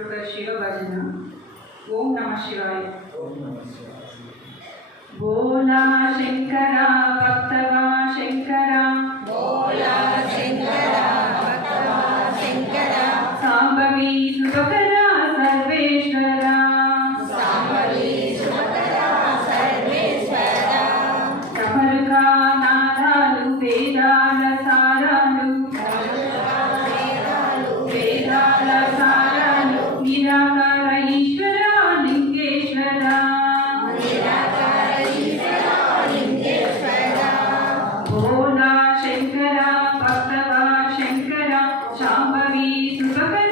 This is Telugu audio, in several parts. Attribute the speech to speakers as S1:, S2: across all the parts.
S1: ఒక శివ భజన. ఓం నమ శివాయ. Bhola Shankara భక్తవా Chambavi Sukha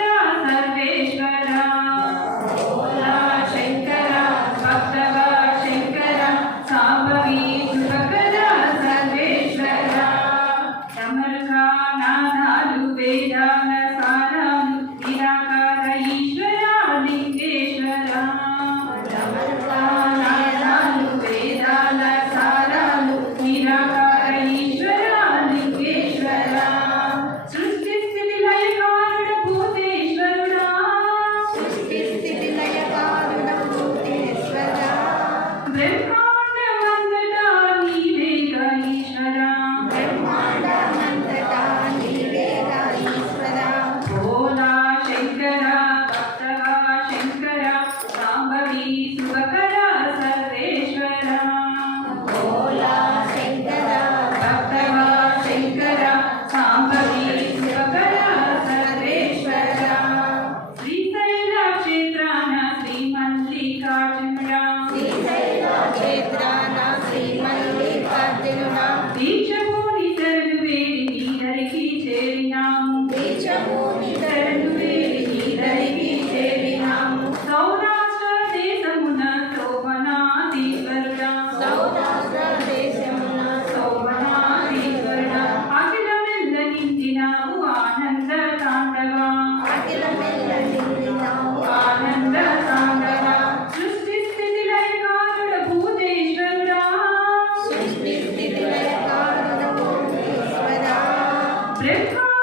S1: Preta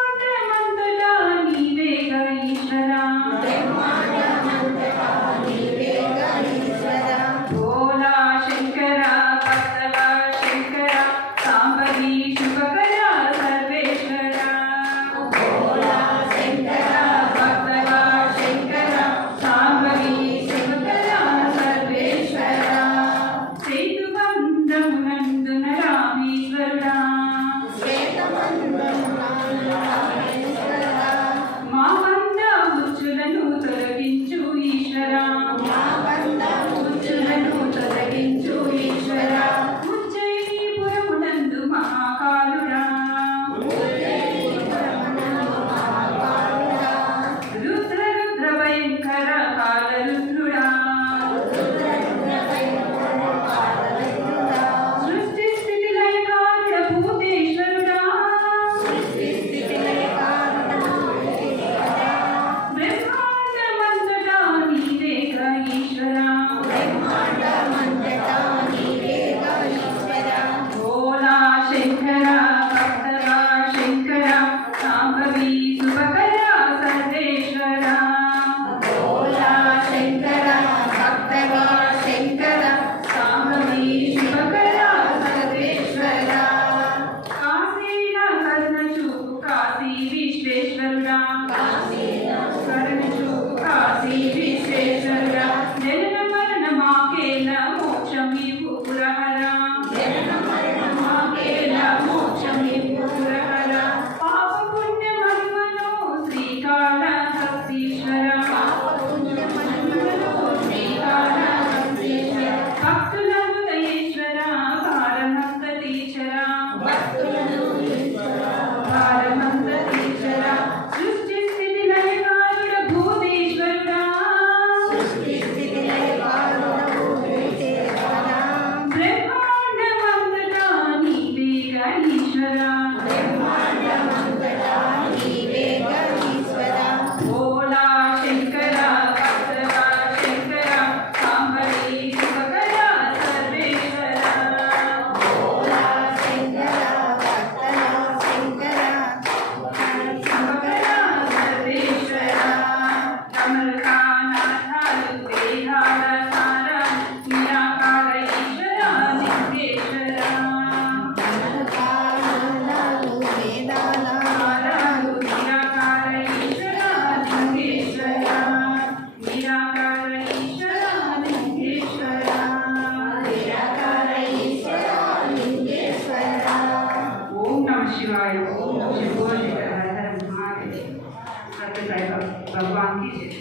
S1: भगवान की